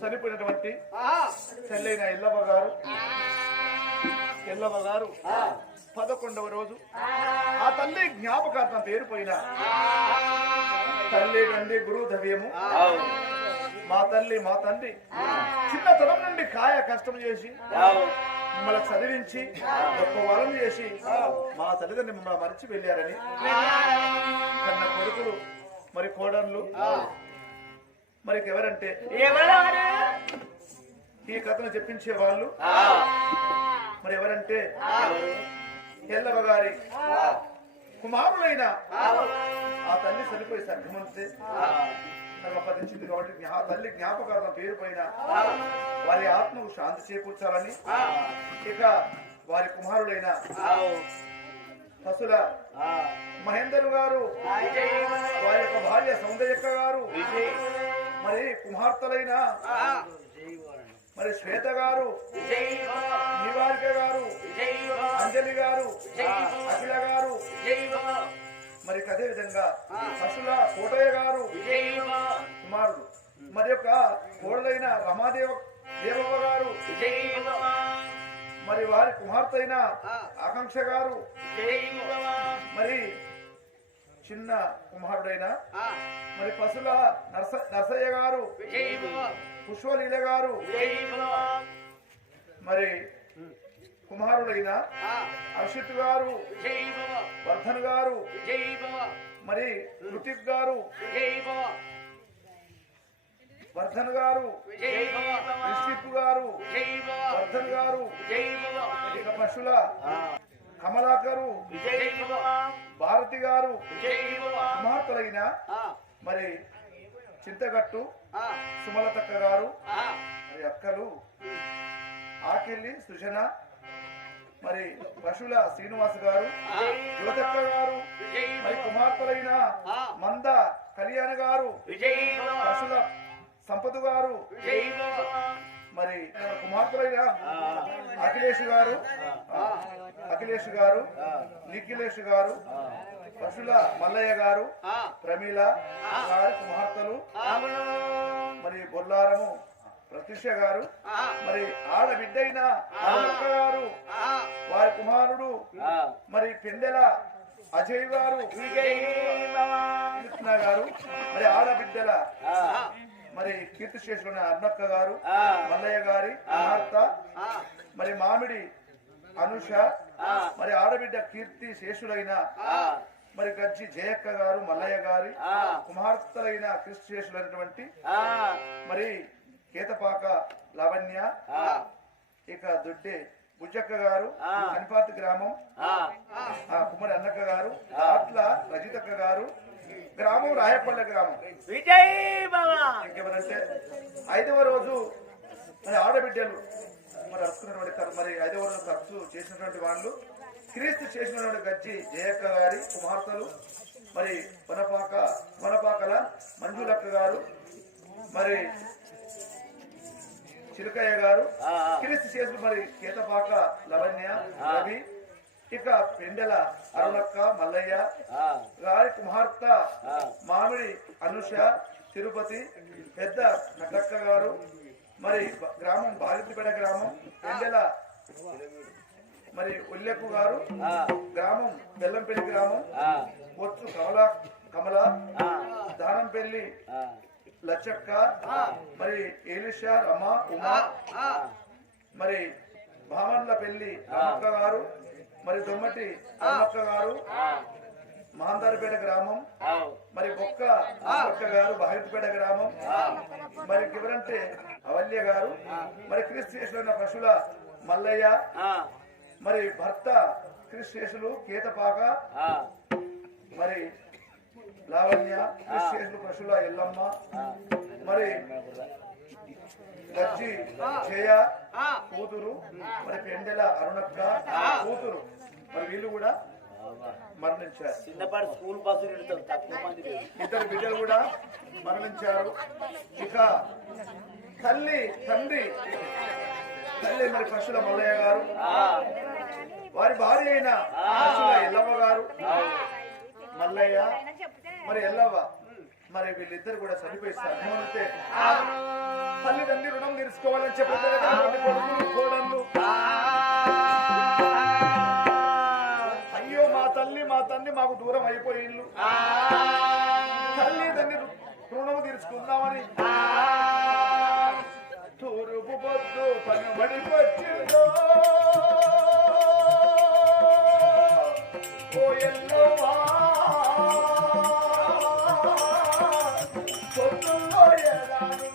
చనిపోయినటువంటి తల్లైన ఎల్లమ్మ గారు. ఎల్లమ్మ గారు పదకొండవ రోజు ఆ. తల్లి జ్ఞాపకార్థం పేరుపోయిన తల్లి తండ్రి గురువు దవ్యము మా తల్లి మా తండ్రి చిన్నతనం నుండి కాయ కష్టం చేసి మమ్మల్ని చదివించి గొప్ప వరం చేసి మా తల్లిదండ్రులు మమ్మల్ని మరిచి వెళ్ళారని. కన్న కొడుకులు మరి కోడళ్ళు మరి ఎవరంటే ఈ కథను చెప్పించే వాళ్ళు మరి ఎవరంటే ఎల్లవ గారి కుమారులైన ఆ. తల్లి చనిపోయి పదించింది కాబట్టి జ్ఞా- తల్లి జ్ఞాపకార్థం పేరు పైన వారి ఆత్మకు శాంతి చేకూర్చాలని ఇక వారి కుమారులైన పసుల మహేందర్ గారు వారి యొక్క భార్య సౌందర్యక్క గారు మరి కుమార్తెలైన మరి శ్వేత గారు నివారిక గారు అంజలి గారు అఖిల గారు మరి అదే విధంగా పశుల కోటయ్య గారు కుమారుడు. మరి యొక్క కోడలైన రమాదేవ దేవవ్వ గారు మరి వారి కుమార్తె అయిన ఆకాంక్ష గారు మరి చిన్న కుమారుడైన మరి పశుల నర్స నర్సయ్య గారు పుష్పలీల గారు మరి కుమారుడైన హర్షిత్ గారు వర్ధన్ గారు మరి కృతిక్ గారు వర్ధన్ గారు రిషిక్ గారు వర్ధన్ గారు పశుల కమలాకరు భారతి గారు కుమార్తెలైన మరి చింతగట్టు సుమలతక్క గారు మరి అక్కలు ఆకెళ్ళి సృజన మరి పశుల శ్రీనివాస్ గారు యువతక్క గారు మరి కుమార్తెలైన మంద కళ్యాణ్ గారు పశుల సంపత్ గారు మరి కుమార్తెలైన అఖిలేష్ గారు అఖిలేష్ గారు నిఖిలేష్ గారు పశుల మల్లయ్య గారు ప్రమీల కుమార్తెలు మరి బొల్లారము ప్రత్యుష గారు మరి ఆడబిడ్డైన గారు వారి కుమారుడు మరి పెండెల అజయ్ గారు కృష్ణ గారు మరి ఆడబిడ్డల మరి కీర్తి శేషులైన అన్నక్క గారు మల్లయ్య గారి మరి మామిడి అనుష మరి ఆడబిడ్డ కీర్తి శేషులైన మరి గజ్జి జయక్క గారు మల్లయ్య గారి కుమార్తెలైన కీర్తి శేషులైనటువంటి మరి కేతపాక లావణ్య ఇక దొడ్డే బుజ్జక్క గారు కనిపార్తి గ్రామం ఆ. కుమ్మరి అన్నక్క గారు అట్ల రజితక్క గారు గ్రామం రాయపల్లె గ్రామం. ఇంకెవరంటే ఐదవ రోజు మరి ఆడబిడ్డలు మరి అరుచుకున్నటువంటి మరి ఐదవ రోజు ఖర్చు చేసినటువంటి వాళ్ళు క్రీస్తు చేసినటువంటి గజ్జి జయక్క గారి కుమార్తెలు మరి వనపాక వనపాకల మంజులక్క గారు మరి చిలకయ్య గారు క్రీస్తు చేసిన మరి కేతపాక లవణ్య రవి ఇక పెండెల అరుణక్క మల్లయ్య గారి కుమార్తె మామిడి అనుష తిరుపతి పెద్ద నటక్క గారు మరి గ్రామం బాలితిపేట గ్రామం పెండెల మరి ఉల్లెప్పు గారు గ్రామం బెల్లంపల్లి గ్రామం కొచ్చు కమల కమల దానంపల్లి లచ్చక్క మరి ఏలిషా రమ ఉమా మరి భామన్ల పెళ్ళి అమ్మక్క గారు మరి దొమ్మటి అమ్మక్క గారు మహందారిపేట గ్రామం. మరి బొక్క బొక్క గారు బహిర్పేట గ్రామం. మరి ఎవరంటే అవల్య గారు. మరి క్రిస్టియన్ పశువుల మల్లయ్య. మరి భర్త క్రిస్టియసులు కేతపాక. మరి లావణ్య క్రిస్టియసులు పశువుల ఎల్లమ్మ. మరి గజ్జి జయ కూతురు. మరి పెండెల అరుణక్క కూతురు. మరి వీళ్ళు కూడా మరణించారు. చిన్నపాటి స్కూల్ బస్సు ఇద్దరు బిడ్డలు కూడా మరణించారు. ఇక తల్లి తండ్రి. తల్లి మరి పశుల మల్లయ్య గారు. వారి భార్య అయిన ఎల్లవ్వ గారు. మల్లయ్య. మరి ఎల్లవ్వ. మరి వీళ్ళిద్దరు కూడా చనిపోయిస్తారు. తల్లిదండ్రి రుణం తీసుకోవాలని చెప్పి తల్లి మా తండ్రి మాకు దూరం అయిపోయి ఇల్లు. తల్లి తండ్రి రుణము తీర్చుకుందామని. తూరుపు పొద్దు పనబడి వచ్చిందో. పొద్దులో ఎలాను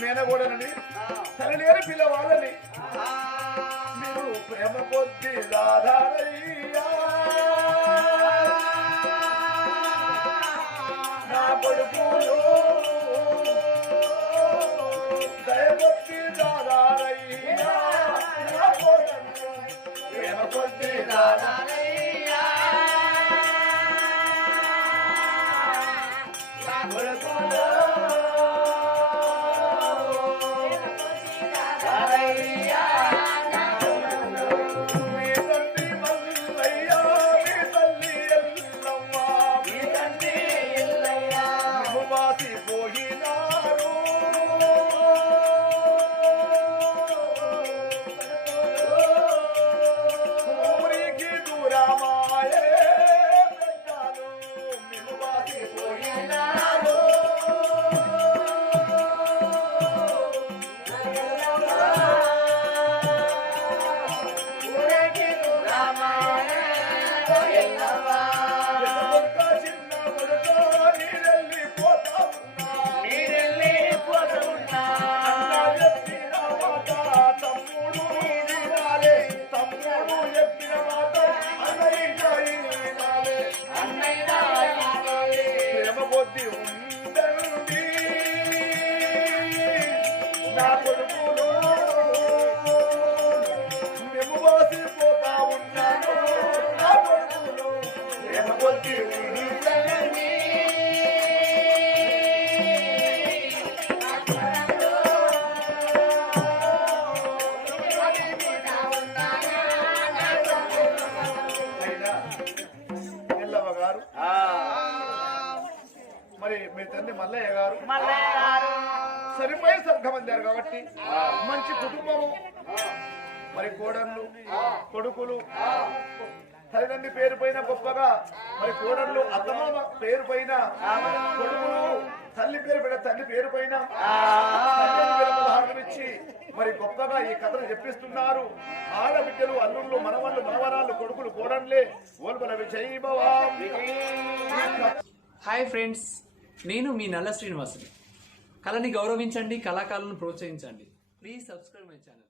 మేనగోడనని తనలేని పిల్లవాళ్ళని. మీరు ప్రేమ కొద్ది దాదారయ్యా నా కొడుకు గారు. మరి మీ తండ్రి మల్లయ్య గారు. సరిపోయే సర్గం అందారు కాబట్టి మంచి కుటుంబము. మరి కోడళ్ళు కొడుకులు. తల్లిదండ్రి పేరు పైన గొప్పగా మరి కోడళ్ళు అత్తమామ పేరు పైన కొడుకులు తల్లి పేరు పైన తండ్రి పేరు పైన మరి గొప్పగా ఈ కథను చెప్పిస్తున్నారు. ఆడబిడ్డలు అల్లుళ్ళు మనవళ్ళు మనవరాళ్ళు కొడుకులు కోడళ్ళే ఓల్బల హాయ్ ఫ్రెండ్స్ నేను మీ నల్ల శ్రీనివాసుని. కళని గౌరవించండి కళాకారులను ప్రోత్సహించండి. Please subscribe my channel.